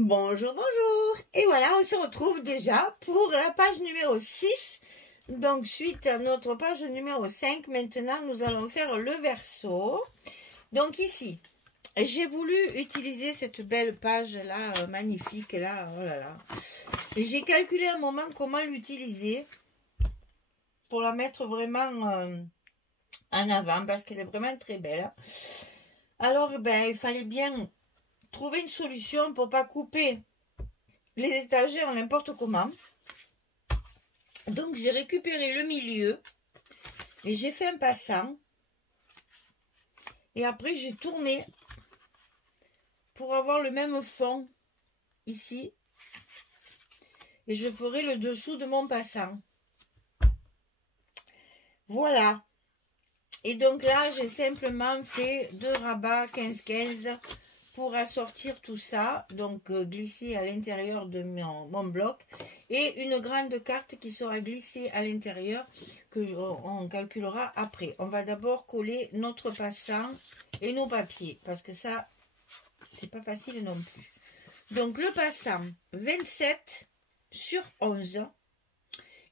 Bonjour, bonjour. Et voilà, on se retrouve déjà pour la page numéro 6. Donc, suite à notre page numéro 5, maintenant, nous allons faire le verso. Donc, ici, j'ai voulu utiliser cette belle page-là, magnifique, là, oh là là. J'ai calculé un moment comment l'utiliser pour la mettre vraiment en avant, parce qu'elle est vraiment très belle. Alors, ben, il fallait bien trouver une solution pour pas couper les étagères n'importe comment. Donc j'ai récupéré le milieu et j'ai fait un passant. Et après j'ai tourné pour avoir le même fond ici. Et je ferai le dessous de mon passant. Voilà. Et donc là j'ai simplement fait 2 rabats 15-15 pour assortir tout ça. Donc glisser à l'intérieur de mon bloc. Et une grande carte qui sera glissée à l'intérieur que on calculera après. On va d'abord coller notre passant et nos papiers parce que ça c'est pas facile non plus. Donc le passant 27 sur 11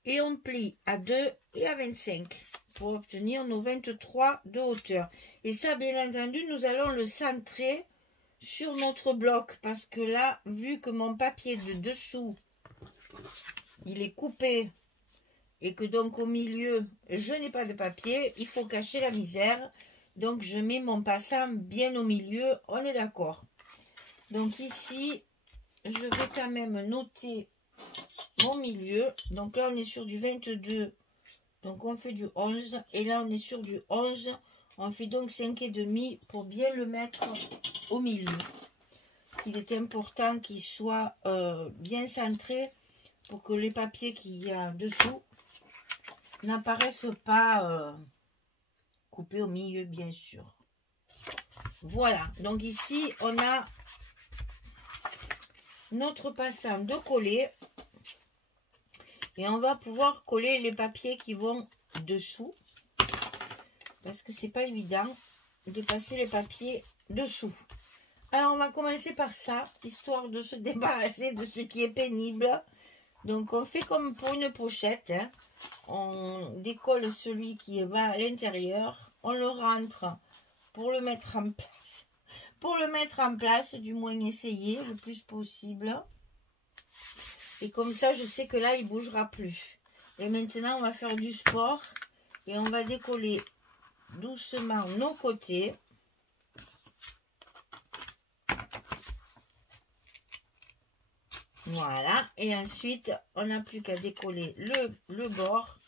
et on plie à 2 et à 25 pour obtenir nos 23 de hauteur. Et ça bien entendu nous allons le centrer sur notre bloc parce que là vu que mon papier de dessous il est coupé et que donc au milieu je n'ai pas de papier, il faut cacher la misère, donc je mets mon passant bien au milieu, on est d'accord. Donc ici je vais quand même noter mon milieu. Donc là on est sur du 22, donc on fait du 11 et là on est sur du 11, on fait donc 5,5 pour bien le mettre au milieu. Il est important qu'il soit bien centré pour que les papiers qu'il y a dessous n'apparaissent pas coupés au milieu, bien sûr. Voilà, donc ici on a notre passant de coller et on va pouvoir coller les papiers qui vont dessous parce que c'est pas évident de passer les papiers dessous. Alors on va commencer par ça, histoire de se débarrasser de ce qui est pénible. Donc on fait comme pour une pochette, hein. On décolle celui qui va à l'intérieur, on le rentre pour le mettre en place. Pour le mettre en place, du moins essayer le plus possible. Et comme ça, je sais que là, il ne bougera plus. Et maintenant, on va faire du sport et on va décoller doucement nos côtés. Voilà, et ensuite on n'a plus qu'à décoller le bord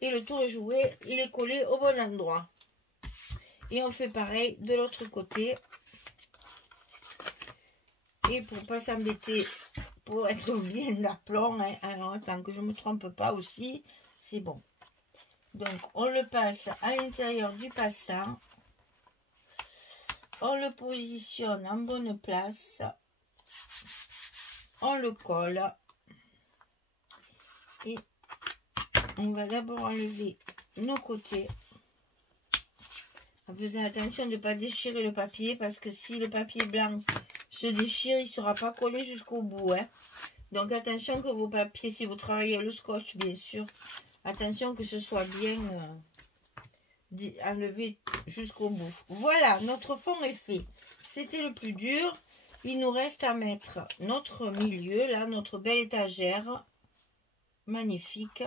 et le tour est joué, il est collé au bon endroit. Et on fait pareil de l'autre côté. Et pour pas s'embêter, pour être bien d'aplomb, hein, alors tant que je ne me trompe pas aussi, c'est bon. Donc on le passe à l'intérieur du passant, on le positionne en bonne place. On le colle et on va d'abord enlever nos côtés en faisant attention de ne pas déchirer le papier parce que si le papier blanc se déchire, il ne sera pas collé jusqu'au bout, hein. Donc attention que vos papiers, si vous travaillez le scotch bien sûr, attention que ce soit bien enlevé jusqu'au bout. Voilà, notre fond est fait. C'était le plus dur. Il nous reste à mettre notre milieu, là, notre belle étagère. Magnifique.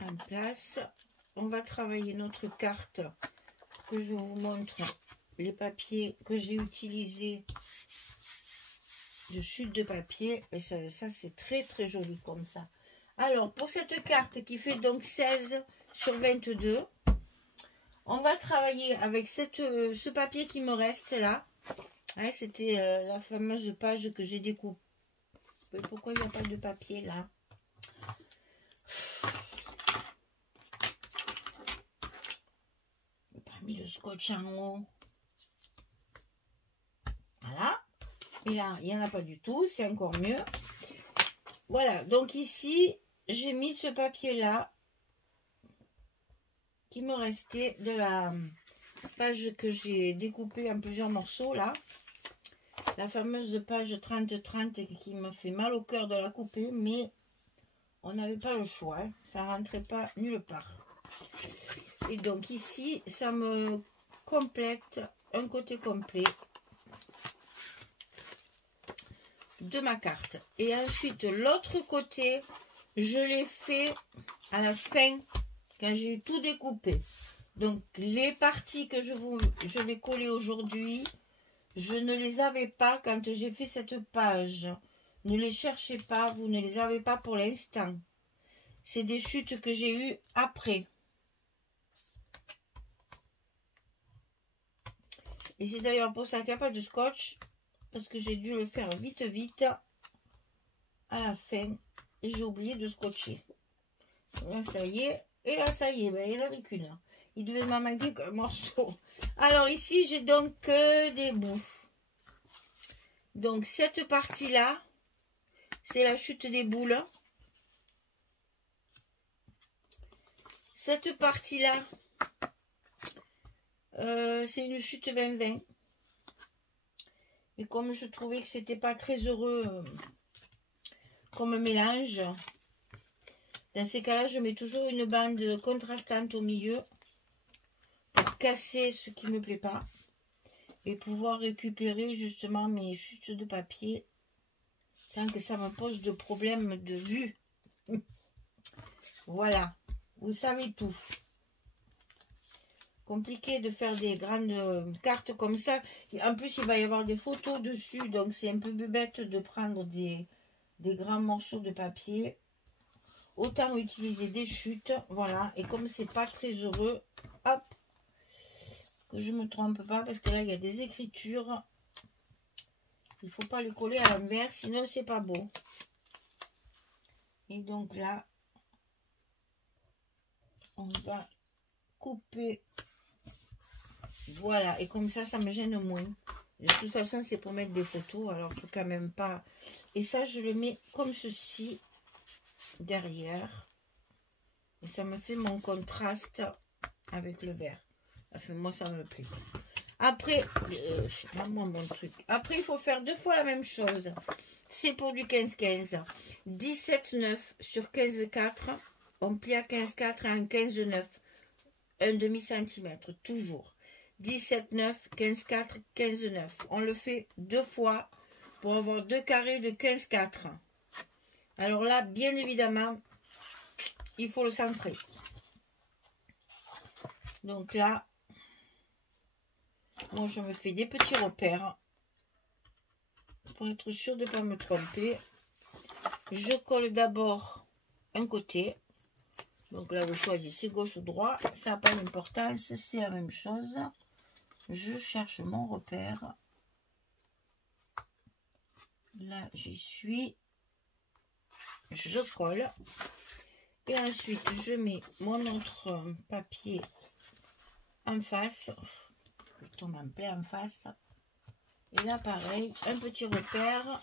En place. On va travailler notre carte que je vous montre. Les papiers que j'ai utilisés de chute de papier. Et ça c'est très très joli comme ça. Alors, pour cette carte qui fait donc 16 sur 22, on va travailler avec ce papier qui me reste là. Hein, c'était la fameuse page que j'ai découpée. Pourquoi il n'y a pas de papier là? J'ai pas mis le scotch en haut. Voilà. Et là, il n'y en a pas du tout. C'est encore mieux. Voilà. Donc ici, j'ai mis ce papier-là qui me restait de la page que j'ai découpée en plusieurs morceaux, là. La fameuse page 30-30 qui me fait mal au cœur de la couper, mais on n'avait pas le choix, hein. Ça ne rentrait pas nulle part. Et donc ici, ça me complète un côté complet de ma carte. Et ensuite, l'autre côté, je l'ai fait à la fin, quand j'ai tout découpé. Donc, les parties que je vais coller aujourd'hui, je ne les avais pas quand j'ai fait cette page. Ne les cherchez pas, vous ne les avez pas pour l'instant. C'est des chutes que j'ai eues après. Et c'est d'ailleurs pour ça qu'il n'y a pas de scotch, parce que j'ai dû le faire vite à la fin. Et j'ai oublié de scotcher. Là, ça y est. Et là, ça y est, ben, il n'y en avait qu'une. Il devait m'en manquer qu'un morceau. Alors ici, j'ai donc des bouts. Donc cette partie-là, c'est la chute des boules. Cette partie-là, c'est une chute 20-20. Et comme je trouvais que c'était pas très heureux comme mélange, dans ces cas-là, je mets toujours une bande contrastante au milieu pour casser ce qui me plaît pas et pouvoir récupérer justement mes chutes de papier sans que ça me pose de problème de vue. Voilà, vous savez tout. Compliqué de faire des grandes cartes comme ça. En plus, il va y avoir des photos dessus, donc c'est un peu bête de prendre des grands morceaux de papier. Autant utiliser des chutes, voilà. Et comme c'est pas très heureux, hop, que je me trompe pas, parce que là, il y a des écritures. Il faut pas les coller à l'envers, sinon c'est pas beau. Et donc là, on va couper. Voilà, et comme ça me gêne moins. De toute façon, c'est pour mettre des photos, alors il faut quand même pas. Et ça, je le mets comme ceci, derrière. Et ça me fait mon contraste avec le vert. Enfin, moi, ça me plaît. Après, c'est pas moi mon truc. Après, il faut faire 2 fois la même chose. C'est pour du 15-15. 17,9 sur 15,4. On plie à 15,4 et un 15,9. Un demi-centimètre, toujours. 17,9, 15,4, 15,9. On le fait 2 fois pour avoir 2 carrés de 15,4. Alors là, bien évidemment, il faut le centrer. Donc là, moi je me fais des petits repères pour être sûr de ne pas me tromper. Je colle d'abord un côté. Donc là, vous choisissez gauche ou droit. Ça n'a pas d'importance, c'est la même chose. Je cherche mon repère. Là, j'y suis. Je colle. Et ensuite, je mets mon autre papier en face. Je tombe en plein en face. Et là, pareil, un petit repère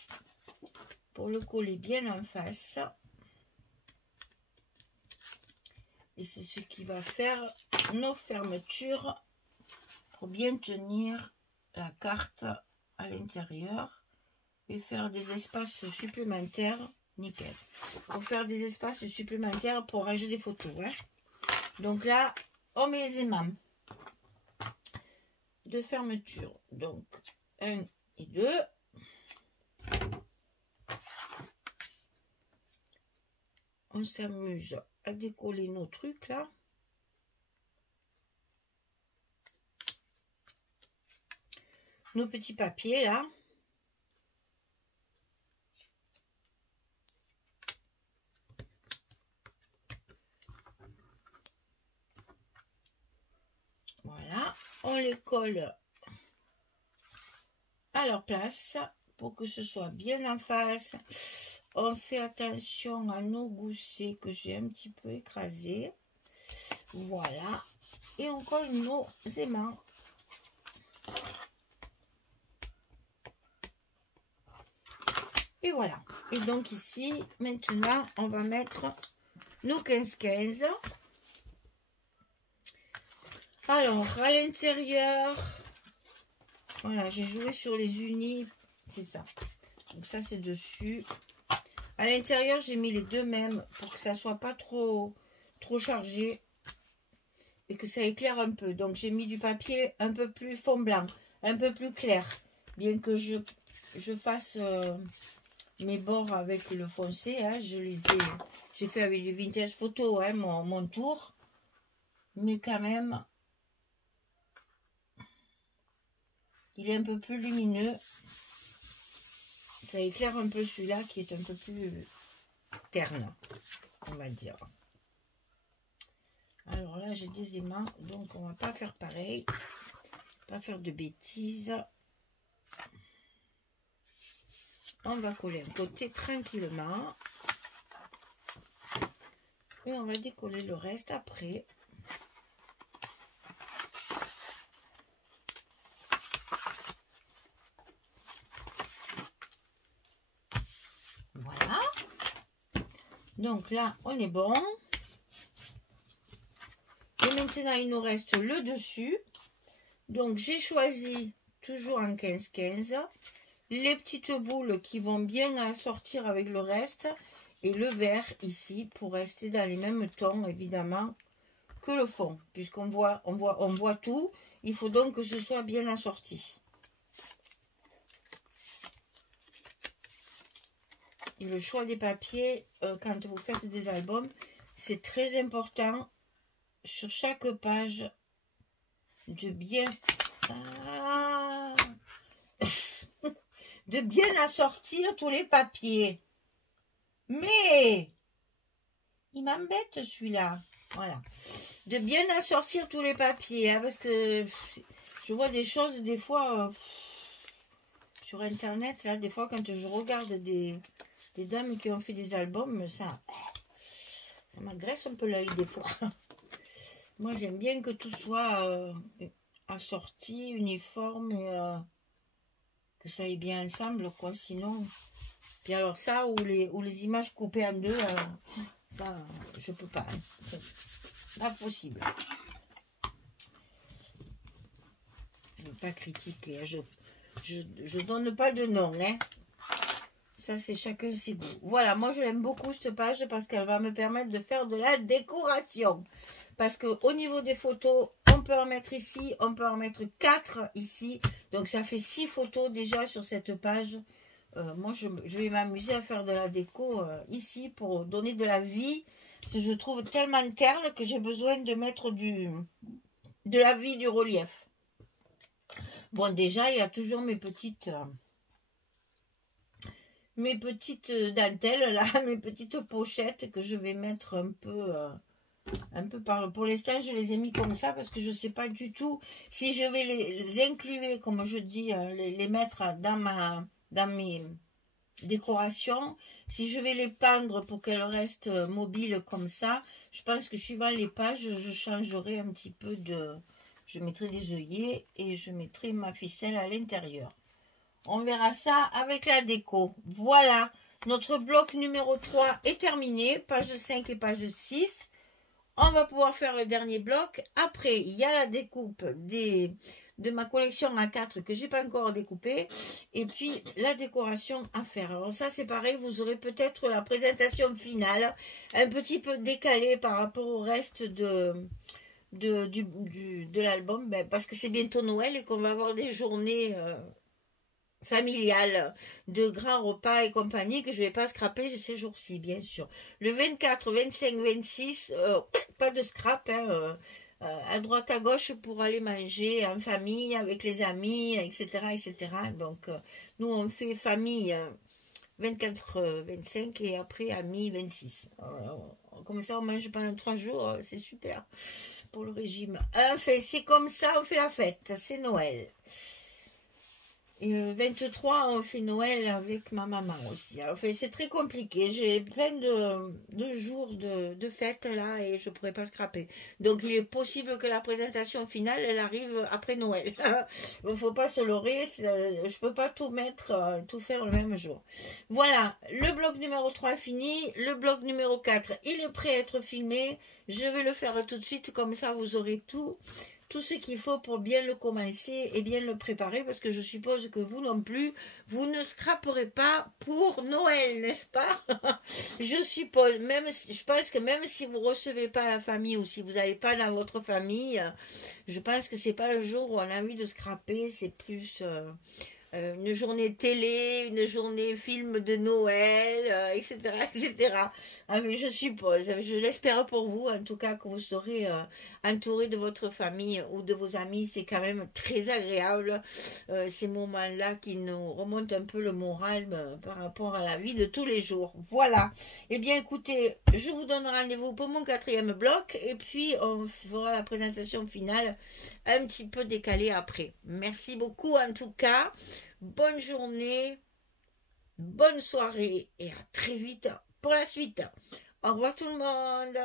pour le coller bien en face. Et c'est ce qui va faire nos fermetures pour bien tenir la carte à l'intérieur et faire des espaces supplémentaires. Nickel. Pour faire des espaces supplémentaires pour ranger des photos. Hein. Donc là, on met les aimants de fermeture. Donc, 1 et 2. On s'amuse à décoller nos trucs là. Nos petits papiers là. Voilà. On les colle à leur place pour que ce soit bien en face. On fait attention à nos goussets que j'ai un petit peu écrasés. Voilà. Et on colle nos aimants. Et voilà. Et donc ici, maintenant, on va mettre Nous 15-15. Alors, à l'intérieur, voilà, j'ai joué sur les unis, c'est ça. Donc ça, c'est dessus. À l'intérieur, j'ai mis les deux mêmes pour que ça soit pas trop chargé et que ça éclaire un peu. Donc, j'ai mis du papier un peu plus fond blanc, un peu plus clair, bien que je fasse mes bords avec le foncé. Hein, j'ai fait avec du vintage photo, hein, mon tour, mais quand même, il est un peu plus lumineux. Ça éclaire un peu celui-là qui est un peu plus terne, on va dire. Alors là, j'ai des aimants, donc on va pas faire pareil. Pas faire de bêtises. On va coller un côté tranquillement. Et on va décoller le reste après. Voilà. Donc là, on est bon. Et maintenant, il nous reste le dessus. Donc, j'ai choisi, toujours en 15-15, les petites boules qui vont bien assortir avec le reste. Et le vert ici, pour rester dans les mêmes tons, évidemment, que le fond. Puisqu'on voit tout, il faut donc que ce soit bien assorti. Et le choix des papiers, quand vous faites des albums, c'est très important sur chaque page de bien de bien assortir tous les papiers. Mais il m'embête celui-là. Voilà. De bien assortir tous les papiers, hein, parce que je vois des choses des fois sur internet, là, des fois quand je regarde des dames qui ont fait des albums, ça m'agresse un peu l'œil des fois. Moi, j'aime bien que tout soit assorti, uniforme et que ça aille bien ensemble, quoi. Sinon, puis alors ça, ou les images coupées en deux, ça, je peux pas. Hein. C'est pas possible. Je ne veux pas critiquer. Hein. Je donne pas de nom, hein. Ça, c'est chacun ses goûts. Voilà, moi, je l'aime beaucoup, cette page, parce qu'elle va me permettre de faire de la décoration. Parce qu'au niveau des photos, on peut en mettre ici, on peut en mettre 4 ici. Donc, ça fait 6 photos déjà sur cette page. Moi, je vais m'amuser à faire de la déco ici pour donner de la vie. Parce que je trouve tellement terne que j'ai besoin de mettre de la vie, du relief. Bon, déjà, il y a toujours mes petites dentelles là, mes petites pochettes que je vais mettre un peu par. Pour l'instant, je les ai mis comme ça parce que je sais pas du tout si je vais les inclure, comme je dis, les mettre dans mes décorations. Si je vais les peindre pour qu'elles restent mobiles comme ça, je pense que suivant les pages, je changerai un petit peu de. Je mettrai des œillets et je mettrai ma ficelle à l'intérieur. On verra ça avec la déco. Voilà, notre bloc numéro 3 est terminé. Page 5 et page 6. On va pouvoir faire le dernier bloc. Après, il y a la découpe de ma collection A4 que j'ai pas encore découpée. Et puis, la décoration à faire. Alors ça, c'est pareil. Vous aurez peut-être la présentation finale. Un petit peu décalée par rapport au reste de l'album. Ben, parce que c'est bientôt Noël et qu'on va avoir des journées... familiale, de grands repas et compagnie que je vais pas scraper ces jours-ci, bien sûr. Le 24, 25, 26, pas de scrap, hein, à droite à gauche pour aller manger en famille, avec les amis, etc. etc. Donc, nous, on fait famille 24, 25 et après amis 26. Comme ça, on mange pendant 3 jours, c'est super pour le régime. Enfin, c'est comme ça, on fait la fête, c'est Noël. Et le 23, on fait Noël avec ma maman aussi. Enfin, c'est très compliqué. J'ai plein de jours de fête là et je pourrais pas scraper. Donc, il est possible que la présentation finale, elle arrive après Noël. Il faut pas se leurrer. Je peux pas tout mettre, tout faire le même jour. Voilà, le bloc numéro 3 est fini. Le bloc numéro 4, il est prêt à être filmé. Je vais le faire tout de suite. Comme ça, vous aurez tout ce qu'il faut pour bien le commencer et bien le préparer, parce que je suppose que vous non plus, vous ne scraperez pas pour Noël, n'est-ce pas? Je suppose, je pense que même si vous recevez pas la famille ou si vous n'allez pas dans votre famille, je pense que c'est pas un jour où on a envie de scraper, c'est plus une journée télé, une journée film de Noël, etc., etc. Ah, mais je suppose, je l'espère pour vous, en tout cas, que vous serez entouré de votre famille ou de vos amis. C'est quand même très agréable, ces moments-là qui nous remontent un peu le moral par rapport à la vie de tous les jours. Voilà. Eh bien, écoutez, je vous donne rendez-vous pour mon 4e bloc et puis on fera la présentation finale un petit peu décalée après. Merci beaucoup en tout cas. Bonne journée, bonne soirée et à très vite pour la suite. Au revoir tout le monde.